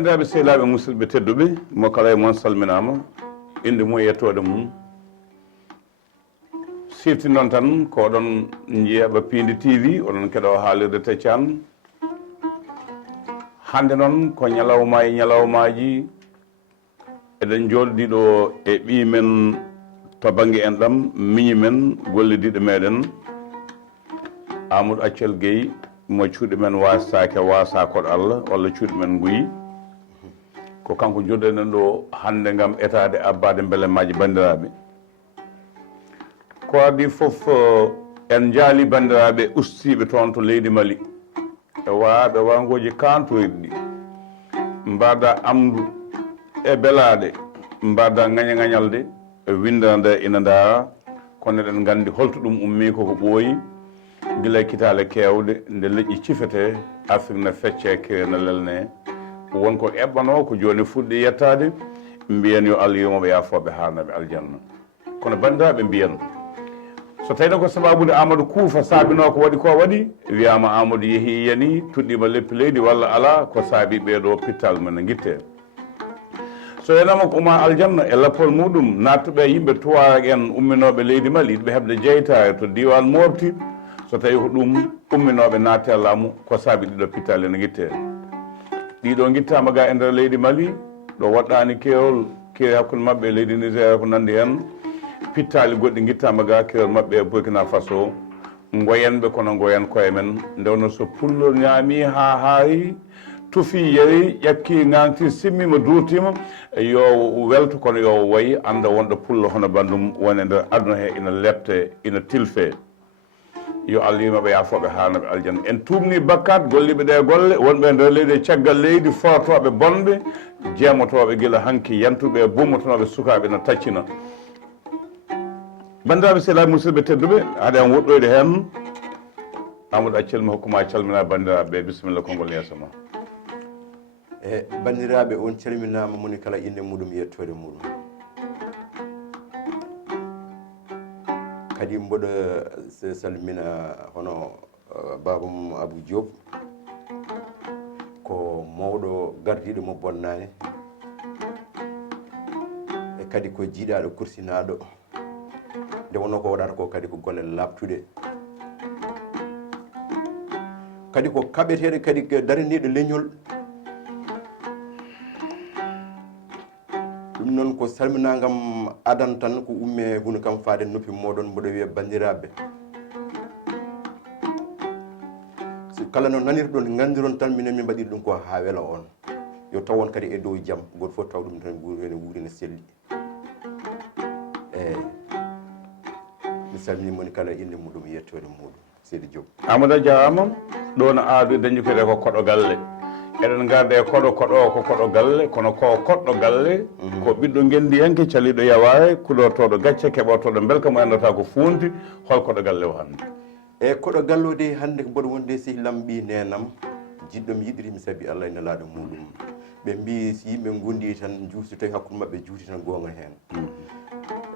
bandiraɓe sehilaɓe musidɓe tedduɓe mo kala e moon salminama inde mum e yettode mum sifti noon tan ko oɗon jeeɓa Piindi TV oɗon keɗo haalirde Teccan hande noon ko ñalawma e ñalawmaji eɗen jolɗiɗo e ɓi men to banggue en ɗam miñi men gollidiɗo meɗen Aamadu Accel Gey mo cuuɗi men wasatake wasa koɗo Allah walla cuuɗi men guyi ko kanko joɗɗen ɗo hande gam etade abbade beelemaji bandiraɓe ko adi foof en jaali bandiraɓe ustiɓe toon to leydi Mali e waaɓe wangoji kantoyɗi ɗi mbaɗa amdu e belade mbaɗa ŋañalde e windande ina daara kono eɗen gandi holto ɗum ummi koko ɓooyi gila kitale kewde nde leƴƴi cifete Afrique ne fecce kirene lelne wonko eɓɓano ko joni fuɗɗi yettade mbiyen yo Allah yomoɓe yafoɓe harnaɓe aljanna kono bandiraɓe mbiyen so tawino ko sababude Amadou kuufa saabino ko waɗi ko waɗi wiyama Amadou yeehi yani tuɗɗima leppi leydi walla ala ko saabi ɓeeɗo pittal men guitte so yenama ko uma aljanna e lappol muɗum nattuɓe yimɓe tuwareg en umminoɓe leydi Mali yiɗɓe heɓde jeytare to diwan Mopti so tawi ko ɗum umminoɓe naate laamu ko saabi ɗiɗo pittal ene guitte ɗiɗo guittama ga e nder leydi Mali ɗo waɗɗani kewol kewi hakkude mabɓe e leydi Nigéria ko nandi hen pittali goɗɗi guittama ga kewol mabɓe e Burkina Faso goyenɓe kono goyen koye men ndewno so pullo ñaami ha haari tufi yari ƴakki ganti simmima duutima yo welto kono yo wayi anda wonɗo pullo hono bandum woni nder aduna he ina lepte ina tilfe yo Allah yimaɓe yafoɓe harnaɓe aljanna en tumni bakkat golliɓe ɗe golle wonɓe nder leydi caggal leydi fortoɓe bonɓe jeemotoɓe guila hanki yantuɓe bummotonoɓe sukaɓe no taccina bandiraɓe sehilaɓe musidɓe tedduɓe haɗen woɗɗoyde hen Amadou Accel mi hokkuma calmina bandiraɓe bisimilla konngol yeeso ma e bandiraɓe on calminama moni kala inde muɗum yettode muɗum kadi mboɗo salmina hono baba mum Abuu Joob ko mawɗo gardiɗo mo bonnani e kadi ko jiiɗaɗo kursinaɗo nde wonno ko waɗata ko kadi ko golle labtude kadi ko kaɓeteɗe kadi daraniɗo leñol ɗum noon ko salminagam adan tan ko umme huno kam faade noppi moɗon mboɗo wiya bandiraɓe so kala no nanirɗon gandiron tan minen min mbaɗiri ɗum ko ha weela on yo tawon kadi e dow jaam goto fof taw ɗum tan ene wuuri ne selli eyyi mi salmini moni kala inde muɗum yettode muɗum seydi Joob Amadou jarama ɗo no aadu dañi kede ko koɗo galle eɗen garda e koɗo koɗo ko koɗo galle kono ko koɗɗo galle ko ɓiɗɗo gendi henke caliɗo yaware kuɗortoɗo gacce keɓotoɗo belka mo endota ko funti hol koɗo galle o hande e koɗo gallode hande ko mboɗo wonde sehilam ɓi nenam jiɗɗomi yiɗirimi saabi Allah e nelaɗo muɗum ɓe mbi so yimɓe gondi tan juuti tawi hakkude mabɓe juuti tan gonga hen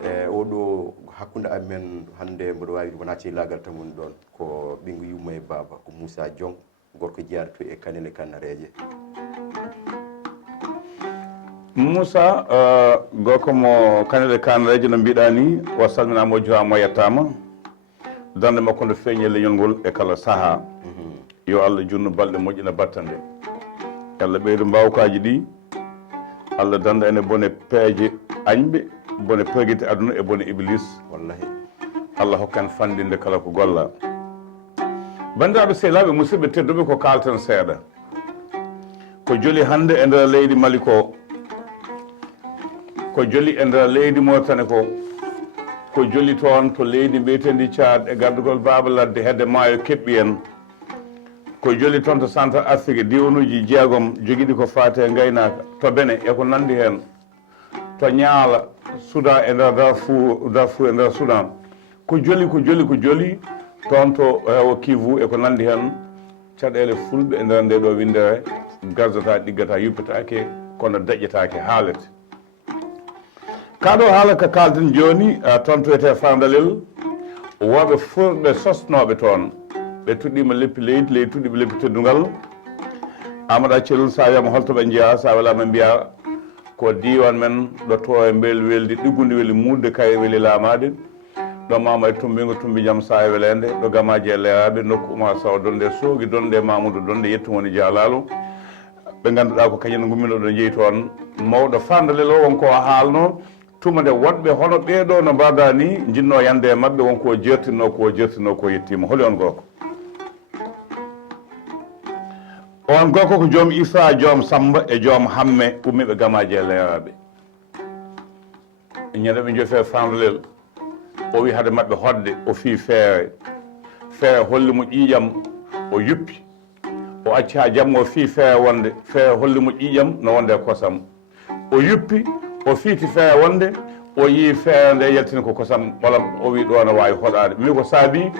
e oɗo hakkude amen hande mboɗo wawi wona cehilagal tan woni ɗon ko ɓingu yumma e baba ko Moussa Diong gorko jeyaɗo to e Kanel e Kannareje Moussa gorko mo Kanel e Kannareje no mbiɗa ni o salminama o jurama o yettama dande makko nde feeñi e leñol ngol e kala saaha yo Allah junnu balɗe moƴƴina battande Allah ɓeydo mbawkaji ɗi Allah danda ene bone peeje añɓe bone peguite aduna e bone iblis wallahi Allah hokkan fandinde kala ko golla bandiraɓe sehilaɓe musidɓe tedduɓe ko kalten seeɗa ko joli hande e nder leydi Mali ko joli e nder leydi Mauritanie ko joli toon to leydi mbiyetendi Tchad e gardugol Baba Ladde hedde maayo keɓɓi en ko joli toon to Central Afrique diwanuji jeegom joguiɗi ko fate e gaynaka to Benin e ko nandi hen to Ñaala Soudan e nder Darfour e nder Soudan ko joli toon to Kivu e ko nandi hen caɗele fulɓe e nder nde ɗo windere gardata ɗiggata yuppitake kono daƴƴetake haalete kaɗo haala ka kalten joni toon to wiyete Fandalel woɓe fulɓe sosnoɓe toon ɓe tuɗɗima leppi leydi tuɗɗiɓe leppi teddugal Aamadu Accel sa wiyama holtoɓe jeeya sa welama mbiya ko diwan men ɗo to e mbel weldi ɗiggude weli mudde kay weli laamade ɗo mama e tumbingo tumbi jaam sa e welede ɗo gamaji e leraɓe nokku Oumar Sow donde soogi donde Mamoudou donde yettu woni Dialalo ɓe ganduɗa ko kañum gummino ɗo jeeyi toon mawɗo fandalel o wonko haalno tuma nde woɗɓe hono ɓeeɗo no mbaɗa ni jinno yande e mabɓe wonko jertino ko yettima holi on goko on goko ko joom Issa joom Samba e joom Hamme ummiɓe gamaji e leraɓe ñande ɓe jofe fandalel o wi hade mabɓe hodde o fi feere holli mo ƴiiƴam o yuppi o acci ha jamma o fi feere wonde feere holli mo ƴiiƴam no wonde kosam o yuppi o fiiti feere wonde o yii feere nde yaltini ko kosam walla o wi ɗo no wawi hoɗade ɓe mbi ko saabi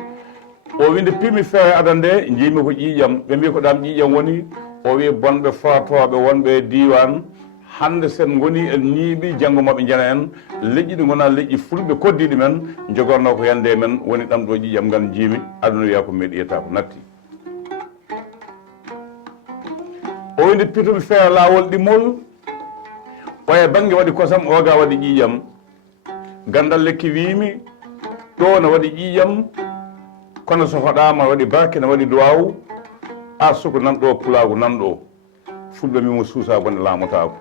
o wi nde pimi feere adan nde jiimi ko ƴiiƴam ɓe mbi ko ɗam ƴiiƴam woni o wi bonɓe fortoɓe wonɓe diwan hande sen goni en ñiiɓi janggo maɓe jana en leƴƴi ɗi gona leƴƴi fulɓe koddiɗi men jogorno ko yande men woni ɗam ɗo ƴiiƴam ngan jiimi aduna wiya ko meeɗi yetta ko natti o windi pituɓe feere lawol ɗimmol oye banggue waɗi kosam oga waɗi ƴiiƴam gandal lekki wimi ɗo ne waɗi ƴiiƴam kono so hoɗama waɗi barke ne waɗi duwawu arsuko nanɗo pulagu nanɗo fulɓe mimo suusa bonde laamotako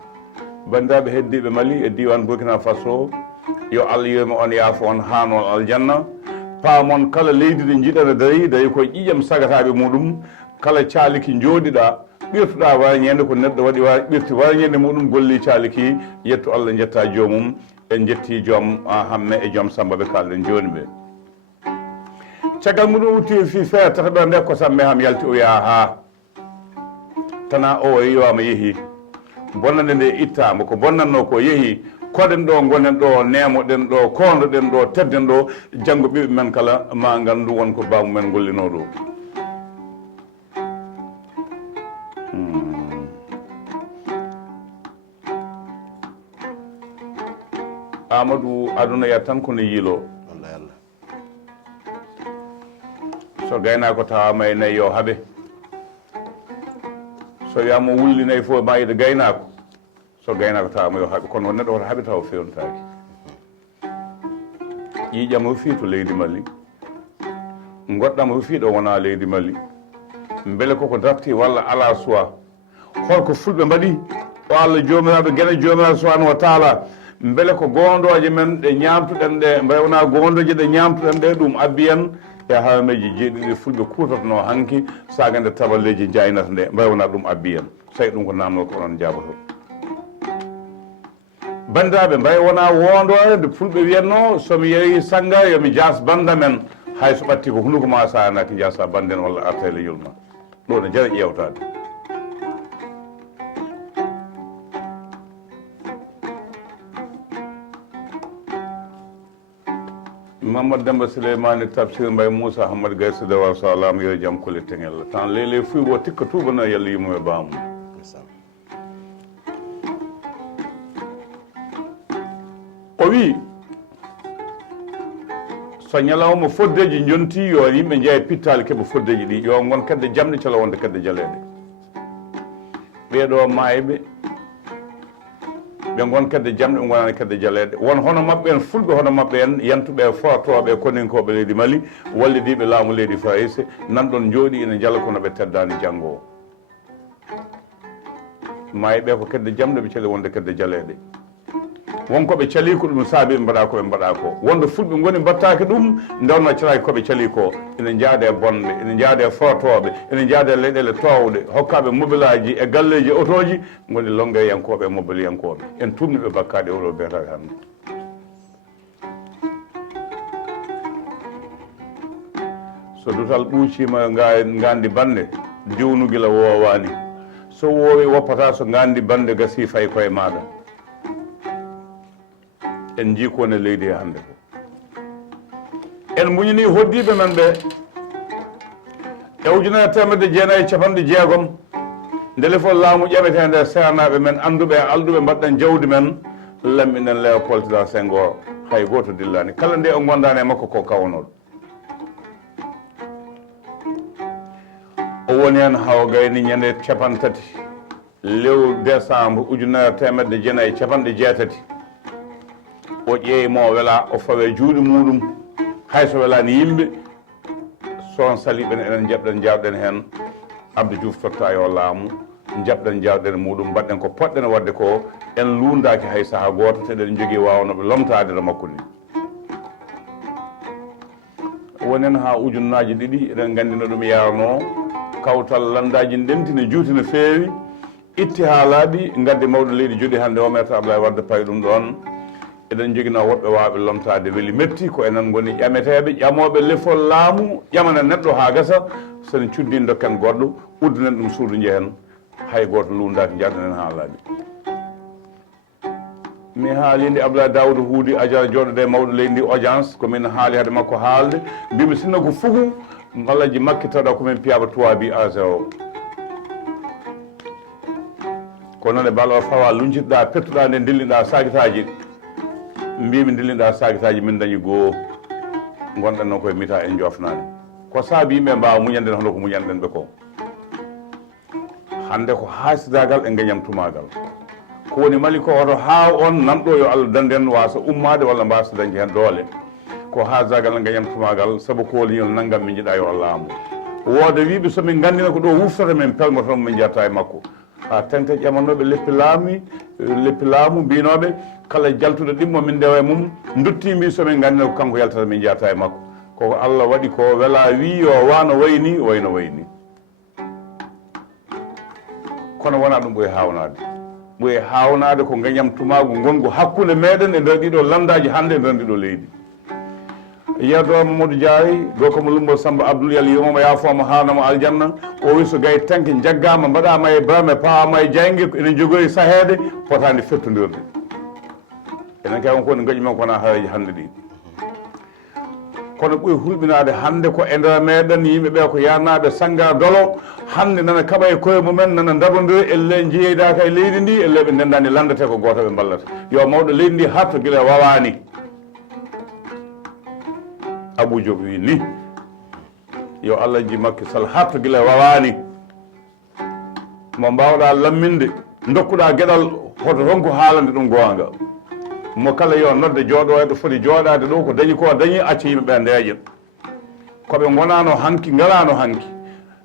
bandiraɓe heddiɓe Mali e diwan Burkina Faso yo Allah yiyma on yaafo on haanol aljanna paamon kala leydi ndi jiɗana dayi koye ƴiiƴam sagataɓe muɗum kala caaliki jooɗiɗa ɓirtuɗa wañede ko neɗɗo waɗi ɓirti wañede muɗum golli caaliki yettu Allah jetta joomum en jetti joom Hamme e joom Samba ɓe kalɗen joni ɓe caggal muɗum wutti fi feere tataɓe nde kosam me ham yalti o yaha ha tana o yiwama yeehi bonnande nde ittama ko bonnanno ko yeehi koɗen ɗo gonen ɗo nemoɗen ɗo kondoɗen ɗo tedden ɗo janggo ɓiɓe men kala ma gandu wonko bamumen gollino ɗo Amadou aduna yat tan kono yiilo so gaynako tawama e nayyi o haaɓe so wiyama wulli nayyi fof ma yiɗa gaynako so gaynako tawama yo haaɓe kono neɗɗo woto haaɓe taw fewnotaki ƴiiƴam o fii to leydi Mali goɗɗam o fii ɗo wona leydi Mali beele koko darti walla ala suwa holko fulɓe mbaɗi o Allah jomiraɗo gueɗe jomiraɗo subhanahu wa taala beele ko gondoje men ɗe ñamtuɗen ɗe mbay wona gondoje ɗe ñamtuɗen ɗe ɗum abbi en e harameji jeeɗiɗi fulɓe kutatano hanki sagande taballeji jaynata nde mbay wona ɗum abbi en so tawi ɗum ko namno ko onon jaboto bandiraɓe mbay wona wondore nde fulɓe wiyatno somi yeehi sangga yomi jas banda men hayso ɓatti ko hunduko ma sanaki jasa banden walla arta e leyol ma ɗo ne jara ƴewtade Mamadou Demba Souleymani Tafsir Mbaye Moussa Hamad Gaye Sidawa Salam yo jaam kole tengel tan lele fuy wo tikka tubana yalla yimo e baamu o wi so ñalawma foddeji jonti yo yimɓe jeeya pittali keɓe foddeji ɗi yo gon kadde jamɗe cala wonde kadde jaleɗe ɓeeɗo mayɓe ɓe gon kadde jamɗe ɓe gonani kadde jaleɗe won hono mabɓe en fulɓe hono mabɓe en yantuɓe fortoɓe koninkoɓe leydi Mali wallidiɓe laamu leydi Fayise nanɗon jooɗi ene jalla kono ɓe teddani janggo o mayɓe ko kadde jamɗe ɓe cali wonde kadde jaleɗe wonkoɓe cali ko ɗum saabi ɓe mbaɗa ko ɓe mbaɗa ko wonde fulɓe goni mbattaki ɗum ndewno calaki koɓe cali ko ene jaade bonɓe ene jaade fortoɓe ene jaade leyɗele towɗe hokkaɓe mobile aji e galleji otoji goni longueyankoɓe e mobile yankoɓe en tumniɓe bakkaɗe oɗo beetake hande so dutal ɓuucima gandi bande diwnu gila wowani so wowi woppata so gandi bande gasi fay koye maɗa en jikone leydi e hande ko en muñini hoddiɓe men ɓe e ujunere temedde jeenayyi capanɗe jeegom ndele fof laamu ƴeɓete nde sernaɓe men anduɓe e alduɓe mbaɗɗen jawdi men lamminen Léopold Sédar Senghor hay goto dillani kala nde o gondani e makko ko kawnoɗo o o woni hen haw gayni ñande capantati lew décembre ujunere temedde jeenayyi e capanɗe jeetati o ƴeeymo wela o fawe juuɗe muɗum hayso welani yimɓe son saliɓen enen jaɓɗen jawɗen hen Abdou Diouf totta yo laamu jaɓɗen jawɗen muɗum mbaɗɗen ko poɗɗen wadde ko en lundaki hay saaha goto teɗen jogui wawnoɓe lomtade no makko ni wonen ha ujunnaji ɗiɗi eɗen gandino ɗum yarno kawtal landaji ndentine juuti no feewi itti ha laaɓi gadde mawɗo leydi jooɗi hande o maître Abdoulaye Wade payi ɗum ɗon eɗen joguino woɓɓe wawɓe lomtade weeli metti ko enen goni ƴameteɓe ƴamoɓe lefol laamu ƴamana neɗɗo ha gasa sen cuddi dokken goɗɗo uddunen ɗum suudu jehen hay goto lundaki jawɗenen ha laaɓi mi haalinde Abdoulaye Daouda Huudi Adia jooɗode mawɗo leydi ndi audience komin haali hade makko haalde mbimi sinno ko fugu malaji makkitoɗo komin piyaba 3 bi à 0 kono noon e balo fawa luncitɗa pettuɗa nde dilliɗa sakitaji mbimi dilliɗa sakitaji min dañi goho gonɗen noon koye mita en jofnani ko saabi yimɓe mbawa muñanden hono ko muñanɗen ɓe ko hande ko hasidagal e gañam tumagal ko woni mali ko oto haaw on nanɗo yo Allah danden wasa ummade walla mbasa dañde hen doole ko hasidagal e gañam tumagal saabu ko woliñol naggam min jiiɗa yo laamu wooda wiɓe somin gandina ko ɗo wuftata min pelmotomo min jatta e makko ha tengte ƴamanoɓe leppi laamu mbinoɓe kala jaltuɗo ɗimmo min ndewa e mum dottimi somin gandina ko kanko yaltata min jatta e makko koko Allah waɗi ko wela wi yo wano wayni wayno wayni kono wona ɗum ɓoye hawnade ɓoye hawnade ko gañam tumagu gongu hakkude meɗen e nder ɗiɗo landaji hande e nder ɗiɗo leydi yeedo Mamadou Diaye go komo Lumbo Samba Abdoul Yali yomomo yaafomo haalnamo aljanna o wi so gay tanke jaggama mbaɗama e brame pawama e jaygue ene jogori sahede potani fettodirde enen kay wonko ne gaƴi men kona haaji hande ɗi kono ɓuuri hulɓinade hande ko e nder meɗen yimɓeɓe ko yarnaɓe sanga dolo hande nana kaɓa e koye mumen nana dabodiri elle jeeydaka e leydi ndi elle ɓe ndendani landete ko goto ɓe ballata yo mawɗo leydi ndi hatto guila wawani Abuu Joob wi ni yo Allah ji makki sal hatto guila wawani mo mbawɗa lamminde dokkuɗa gueɗal hoto ronko haalande ɗum gonga mo kala yo nodde jooɗo e ɗo foti jooɗade ɗo ko dañi ko dañi acca yimɓeɓe ndeeƴen koɓe gonano hanki ngalano hanki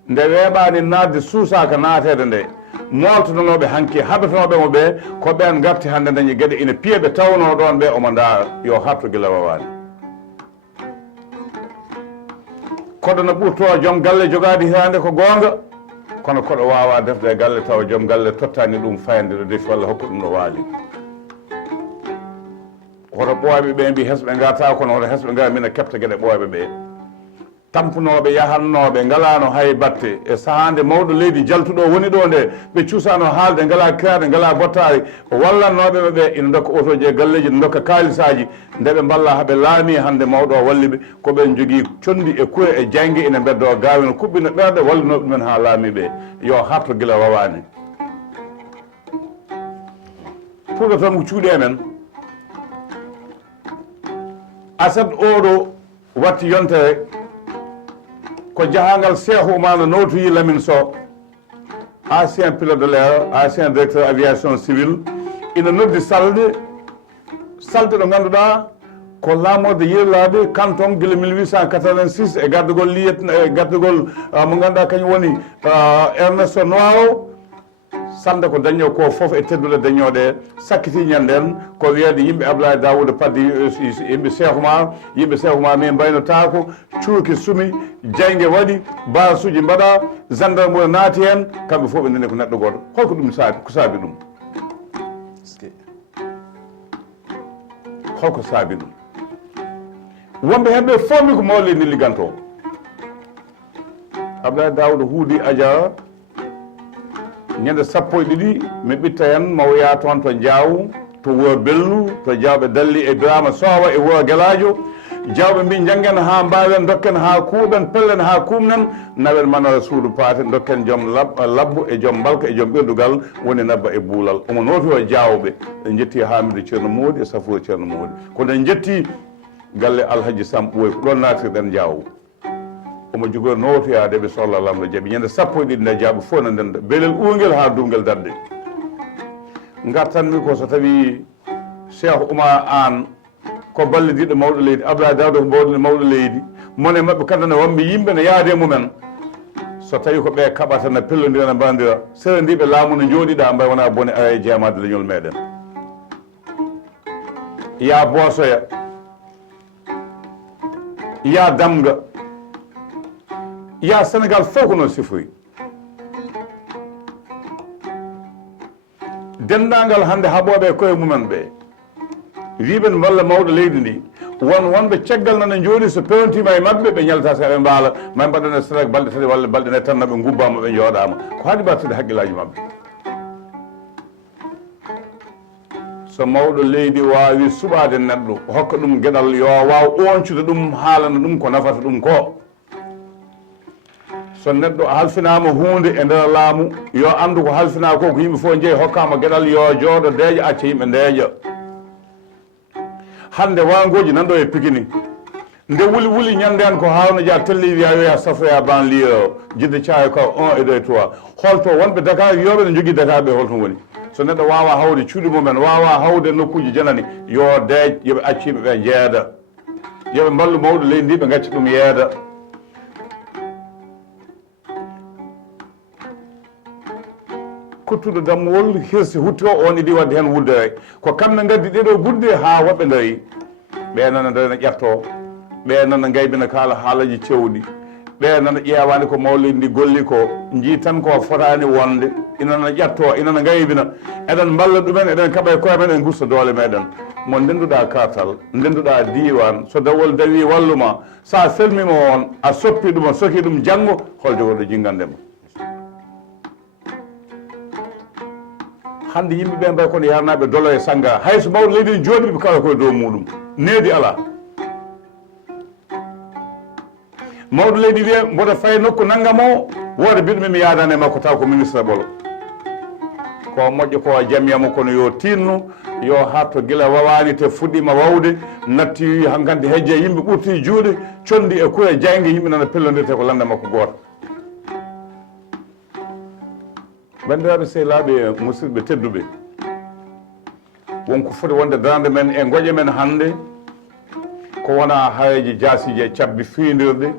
nde weeɓani nadde suusaka naatede nde moltononoɓe hanki haɓetonoɓemo ɓe ko ɓen garti hande dañi gueɗe ina piyeɓe tawno ɗon ɓe omo ndaara yo hatto guila wawani koɗo no ɓurto joom galle jogade hirande ko gonga kono koɗo wawa defde galle tawa joom galle tottani ɗum fayande ɗo defi walla hokka ɗum no waali hoto ɓooyɓe ɓe mbi hesɓe gata kono hoto hesɓe gara mina kepta gueɗe ɓooyɓe ɓe tampunoɓe yahannoɓe ngalano hay batte e sahande mawɗo leydi jaltuɗo woni ɗo nde ɓe cuusano haalde ngala kirade ngala bottari wallannoɓe ɓe ina dokka autoji e galleji ne dokka kalisaji ndeɓe mballa haaɓe laami hande mawɗo o walliɓe koɓen jogui condi e kuye e janggue ina beddo gawino kuɓɓino ɓerɗe wallinoɓe ɗumen ha laamiɓe yo hatto guila wawani pour tan ko cuuɗi e men asad oɗo watti yontere ko jahangal Cheikh Oumar notoyi Lamine Sow ancien pilote de l'air ancien directeur aviation civile ina noddi salde ɗo ganduɗa ko laamorde yirlade canton guila 1886 e gardugol liyet e gardugol mo ganduɗa kañum woni Ernesto Noiro sande ko daño ko foof e teddude dañoɗe sakkiti ñanden ko wiyede yimɓe Abdoulaye Daouda paddi yimɓe Cheikh Oumar min mbaynotako cuuki sumi jaygue waɗi basuji mbaɗa gendarmerie naati hen kamɓe fof ɓe ndeni ko neɗɗo goto holko ɗum saabi ko saabi ɗum holko saabi ɗum wonɓe hen ɓe fof mi ko mawle ndi ligganto Abdoulaye Daouda Huudi Adia ñande sappo e ɗiɗi mi ɓitta hen mawo yaa toon to Diaw to Wuro Bellu to Diawɓe dalli e Birama Sowa e Wuro Gueladio Diawɓe mbi janggen ha mbawen dokken ha kuuɓen pellen ha kumnen nawen manore suudu paate dokken joom labbo e joom mbalka e joom ɓerdugal woni nabba e buulal omo nooti o Diawɓe en jetti Hamidou Ceerno Moodi e Safour Ceerno Moodi kono en jetti galle Alhaji Sam Ɓooy ko ɗon natirɗen Diaw omo jogoo notoyade ɓe sohla lamɗo jaaɓi ñande sappo e ɗiɗi nde jaaɓe fof ne ndenda belel uungel ha dungel dadde gartanmi ko so tawi cheikh oumar an ko ballidiɗo mawɗo leydi abdoulaye dawdo ko mbawɗo mawɗo leydi mone mabɓe kadi ne wonɓe yimɓe ne yaade mumen so tawi ko ɓe kaɓata ne pellodira ne mbandira serendiɓe laamu no jooɗiɗa mbay wona bone ara e jeemade leñol meɗen ya boosoya ya damga ya sénégal fof ko noon sifoyi dendagal hande haɓoɓe koye mumen ɓe wiɓe ne walla mawɗo leydi ndi wonɓe caggal nana jooɗi so pewntima e mabɓe ɓe ñalata so eɓe mbaala ma mbaɗane srak balɗe tati walla balɗe nayyi tan naɓe gubbama ɓe jooɗama ko haɗi battude haqqillaji mabɓe so mawɗo leydi wawi suɓade neɗɗo hokka ɗum gueɗal yo waw oncude ɗum haalana ɗum ko nafata ɗum ko so neɗɗo halfinama hunde e nder laamu yo andu ko halfina ko ko yimɓe fof jeeyi hokkama gueɗal yo jooɗo deeƴa acca yimɓe ndeeƴa hande wangoji nanɗo e Pikini nde wuli wuli ñanden ko hawno dia telli wiya yo ya safroya banlieue jidde cayo ka 1 et 2 3 holto wonɓe Dakar yoɓe ne jogui Dakar ɓe holto woni so neɗɗo wawa hawde cuuɗi mumen wawa hawde nokkuji janani yo deej yoɓe acciɓe ɓe jeeda yoɓe mballu mawɗo leydi ndi ɓe gacci ɗum yeeda kottuɗo dammuwol hirsi hutti o on iɗi wadde hen wuddere ko kamɓe gaddi ɗeɗo gudde ha woɓɓe dari ɓe nana dari ne ƴetto ɓe nana gaybina kaala haalaji cewɗi ɓe nana ƴewani ko mawlidi ndi golli ko jii tan ko fotani wonde inana ƴetto inana gaybina eɗen balla ɗumen eɗen kaɓa e koye men en gusta doole meɗen mo ndenduɗa kartal ndenduɗa diwan so dawol dawi walluma sa selmima on a soppi ɗum a soki ɗum janggo hol jogoɗo jingandema hande yimɓeɓe mbay kono yarnaɓe dolo e sangara hayso mawɗo leydi jooɗi ɓe kawa koye dow muɗum needi ala mawɗo leydi wiye mboɗo fayi nokku naggam o woode biɗumi mi yadani e makko taw ko ministre ɓolo ko moƴƴo ko jamiyamo kono yo tinno yo hatto guila wawani te fuɗɗima wawde natti hankkandi hejje yimɓe ɓurti juuɗe condi e kuye jaygue yimɓe nana pellodirte ko lande makko goto bandiraɓe sehlaɓe musidɓe tedduɓe wonko foti wonde darande men e goƴe men hande ko wona hareji jasiji e cabbi fiidirɗe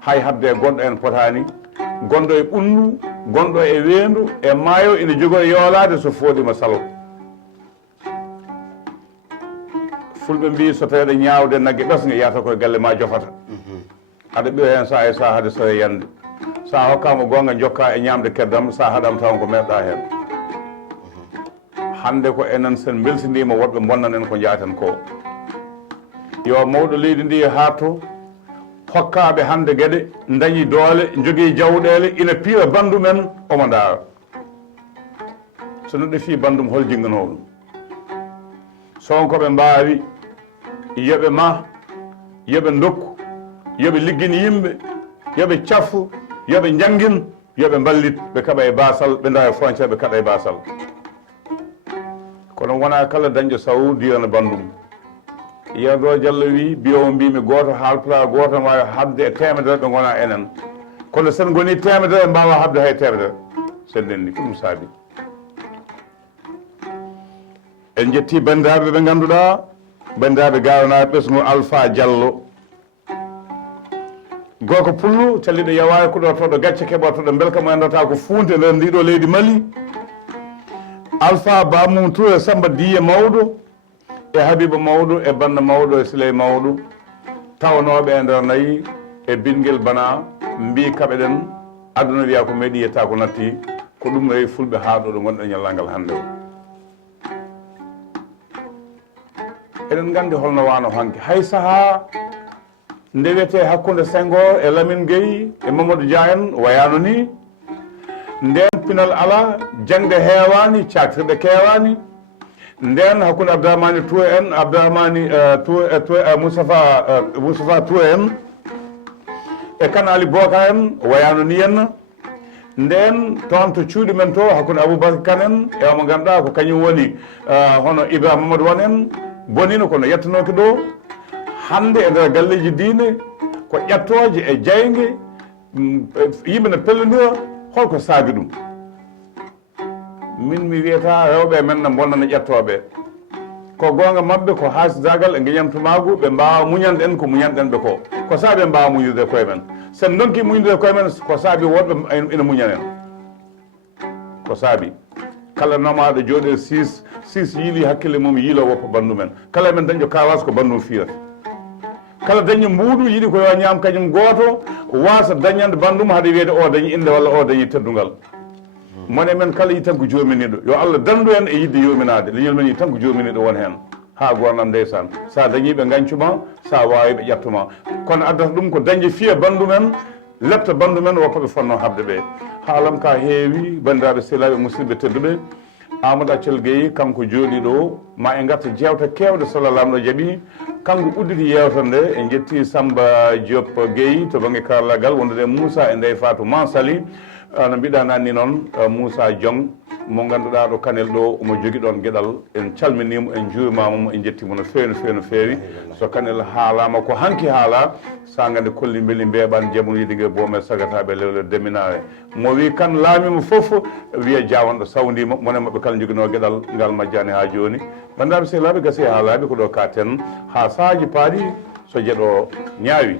hay habde e gonɗo en potani gonɗo e ɓundu gonɗo e weendu e maayo ina jogo e yoolade so fooɗima salo fulɓe mbi so tawiɗa ñawde naggue ɓesgue yiyata koye galle ma jofata aɗa ɓiwa hen sa e sa haade soye yande sa hokkama gonga jokka e ñamde keddam sa haɗam taw ko meɗɗa hen hande ko enen sen beltidima woɓɓe bonnan en ko jaaten ko yo mawɗo leydi ndi hatto hokkaɓe hande gueɗe dañi doole jogui jawɗele ina piira bandu men omo daara so neɗɗo fi bandum hol jinggano ɗum sonkoɓe mbawi yoɓe ma yoɓe dokku yoɓe liggin yimɓe yoɓe caffu yoɓe janggin yoɓe ballit ɓe kaɓa e basal ɓe dawa e frontiére ɓe kaɗa e basal kono wona kala dañƴo saw dirana bandum yerdo Diallo wi biyowo mbimi goto haalpulaar goto wawi habde e temedere ɓe gona enen kono sen goni temedere mbawa habde hay temedere sen ndenni ko ɗum saabi en jetti bandiraɓe ɓe ganduɗa bandiraɓe gawanaɓe ɓesgu Alpha Diallo goko pullu calliɗo yawawi ko ɗo toɗo gacce keɓotoɗo belka mo andata ko funde nder ndiɗo leydi Mali Alpha Bamum Touré Samba Diye mawɗo e Habiba mawɗo e Banda mawɗo e Siley mawɗo tawanoɓe e nder nayyi e bingel bana mbi kaɓeɗen aduna wiya ko meeɗi yetta ko natti ko ɗum rewi fulɓe ha ɗo ɗo gonɗen ñallangal hande o eɗen gandi holno wano hanke hay saaha nde wiyete hakkude Senghor e Lamine Gueye e Mamadou Dia en wayano ni nden pinal ala jangde heewani caktirɗe kewani nden hakkude Abdourahmani Touré en Abdourahmani Moustapha Touré en e Kane Ali Bocar en wayano ni henna nden toon to cuuɗi men to hakkude Aboubacar Kane en e omo ganduɗa ko kañum woni hono Ibrahima Mamadou Wane en bonino kono yettanoki ɗo hande e nder galleji diine ko ƴettoje e jaygue yimɓe ne pellodira holko saabi ɗum min mi wiyata rewɓe men ne bonnana ƴettoɓe ko gonga mabɓe ko haasidagal e gueñamtumagu ɓe mbawa muñande en ko muñanɗen ɓe ko saabi ɓe mbawa muñude koye men sen donki muñude koye men ko saabi woɗɓe ina muñanen ko saabi kala nomaɗo jooɗe 6 yiili hakkille mum yiilo woppa bandu men kala men dañƴo kawas ko bandum fiyata kala dañƴo mbuuɗu yiiɗi ko yo ñaam kañum gooto wasa daññande bandum haade wiyede o dañi inde walla o dañi teddugal mone men kala yi tan ko jominiɗo yo Allah dandu en e yidde yominade leñol men yi tan ko jominiɗo won hen ha gonam ndeysan sa dañiɓe gancuma sa wawi ɓe ƴettuma kono addata ɗum ko dañde fiya bandu men lefta bandu men woppaɓe fonno habde ɓe haalam ka heewi bandiraɓe sehilaɓe musidɓe tedduɓe Aamadu Accel Gey kanko jooɗiɗo ma en garta jewta kewɗe so Allah lamɗo jaaɓi kanko udditi yewta nde en jetti Samba Joob Gey to banggue karallagal wondude Moussa e Ndeye Fatou Mansali no mbiɗa nanni noon Moussa Diong mo ganduɗa ɗo kanel ɗo omo jogui ɗon gueɗal en calminimo en jurimamo en jettimo no fewi no fewi no fewi so kanel haalama ko hanki haala sa gandi kolli beeli mbeɓan jaamum yiidige bomen sagataɓe lewle deminare mo wi kan laamima foof wiya jawanɗo sawdima mone mabɓe kala joguino gueɗal ngal majjani ha joni bandiraɓe sehilaɓe gasi haalaɓe ko ɗo katen ha saaji paaɗi so jeeɗo ñaawi